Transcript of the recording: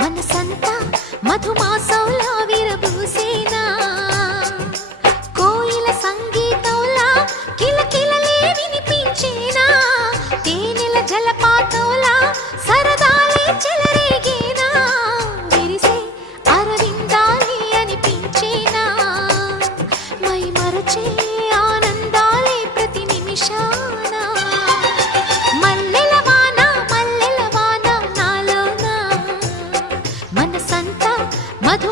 మనసంతా మధుమాసంలా విరబూసేనా కోయిల సంగీతంలా కిలకిలలే వినిపించేనా తేనెల జలపాతంలా సరదాలే చెలరేగేనా విరిసే అరవిందాలే అనిపించేనా మై మరచే ఆనందాలే ప్రతి నిమిషాన మల్లెల వాన నాలోన మనసంతా మధు